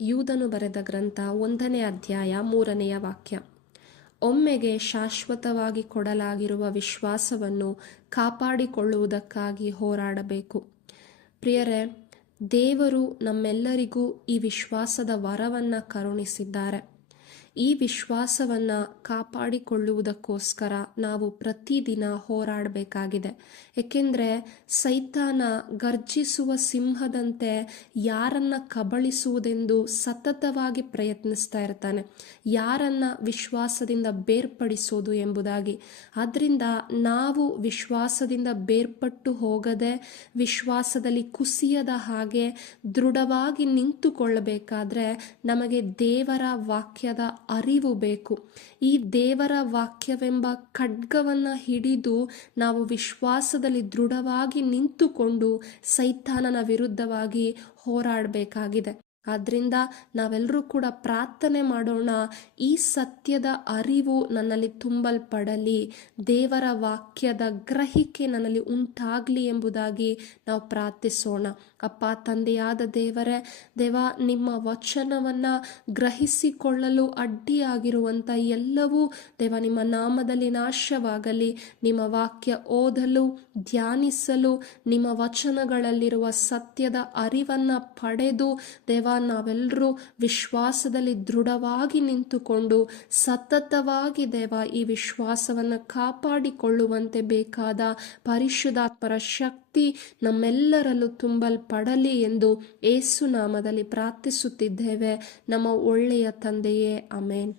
ಯೂದನು ಬರೆದ ಗ್ರಂಥ ಒಂದನೇ ಅಧ್ಯಾಯ ಮೂರನೆಯ ವಾಕ್ಯ. ಒಮ್ಮೆಗೆ ಶಾಶ್ವತವಾಗಿ ಕೊಡಲಾಗಿರುವ ವಿಶ್ವಾಸವನ್ನು ಕಾಪಾಡಿಕೊಳ್ಳುವುದಕ್ಕಾಗಿ ಹೋರಾಡಬೇಕು. ಪ್ರಿಯರೇ, ದೇವರು ನಮ್ಮೆಲ್ಲರಿಗೂ ಈ ವಿಶ್ವಾಸದ ವರವನ್ನು ಕರುಣಿಸಿದ್ದಾರೆ. ಈ ವಿಶ್ವಾಸವನ್ನು ಕಾಪಾಡಿಕೊಳ್ಳುವುದಕ್ಕೋಸ್ಕರ ನಾವು ಪ್ರತಿದಿನ ಹೋರಾಡಬೇಕಾಗಿದೆ. ಏಕೆಂದರೆ ಸೈತಾನ ಗರ್ಜಿಸುವ ಸಿಂಹದಂತೆ ಯಾರನ್ನ ಕಬಳಿಸುವುದೆಂದು ಸತತವಾಗಿ ಪ್ರಯತ್ನಿಸ್ತಾ ಇರ್ತಾನೆ. ಯಾರನ್ನ ವಿಶ್ವಾಸದಿಂದ ಬೇರ್ಪಡಿಸೋದು ಎಂಬುದಾಗಿ. ಆದ್ದರಿಂದ ನಾವು ವಿಶ್ವಾಸದಿಂದ ಬೇರ್ಪಟ್ಟು ಹೋಗದೆ, ವಿಶ್ವಾಸದಲ್ಲಿ ಕುಸಿಯದ ಹಾಗೆ ದೃಢವಾಗಿ ನಿಂತುಕೊಳ್ಳಬೇಕಾದ್ರೆ ನಮಗೆ ದೇವರ ವಾಕ್ಯದ ಅರಿವು ಬೇಕು. ಈ ದೇವರ ವಾಕ್ಯವೆಂಬ ಖಡ್ಗವನ್ನು ಹಿಡಿದು ನಾವು ವಿಶ್ವಾಸದಲ್ಲಿ ದೃಢವಾಗಿ ನಿಂತುಕೊಂಡು ಸೈತಾನನ ವಿರುದ್ಧವಾಗಿ ಹೋರಾಡಬೇಕಾಗಿದೆ. ಆದ್ದರಿಂದ ನಾವೆಲ್ಲರೂ ಕೂಡ ಪ್ರಾರ್ಥನೆ ಮಾಡೋಣ, ಈ ಸತ್ಯದ ಅರಿವು ನನ್ನಲ್ಲಿ ತುಂಬಲ್ಪಡಲಿ, ದೇವರ ವಾಕ್ಯದ ಗ್ರಹಿಕೆ ನನ್ನಲ್ಲಿ ಉಂಟಾಗಲಿ ಎಂಬುದಾಗಿ ನಾವು ಪ್ರಾರ್ಥಿಸೋಣ. ಅಪ್ಪ, ತಂದೆಯಾದ ದೇವರೇ, ದೇವ, ನಿಮ್ಮ ವಚನವನ್ನು ಗ್ರಹಿಸಿಕೊಳ್ಳಲು ಅಡ್ಡಿಯಾಗಿರುವಂಥ ಎಲ್ಲವೂ ದೇವ, ನಿಮ್ಮ ನಾಮದಲ್ಲಿ ನಾಶವಾಗಲಿ, ನಿಮ್ಮ ವಾಕ್ಯ ಓದಲು, ಧ್ಯಾನಿಸಲು, ನಿಮ್ಮ ವಚನಗಳಲ್ಲಿರುವ ಸತ್ಯದ ಅರಿವನ್ನು ಪಡೆದು ದೇವ ನಾವೆಲ್ಲರೂ ವಿಶ್ವಾಸದಲ್ಲಿ ದೃಢವಾಗಿ ನಿಂತುಕೊಂಡು ಸತತವಾಗಿ ದೇವ ಈ ವಿಶ್ವಾಸವನ್ನು ಕಾಪಾಡಿಕೊಳ್ಳುವಂತೆ ಬೇಕಾದ ಪರಿಶುದ್ಧಾತ್ಮರ ಶಕ್ತಿ ನಮ್ಮೆಲ್ಲರಲ್ಲೂ ತುಂಬಲ್ಪಡಲಿ ಎಂದು ಏಸು ನಾಮದಲ್ಲಿ ಪ್ರಾರ್ಥಿಸುತ್ತಿದ್ದೇವೆ. ನಮ್ಮ ಒಳ್ಳೆಯ ತಂದೆಯೇ ಅಮೇನ್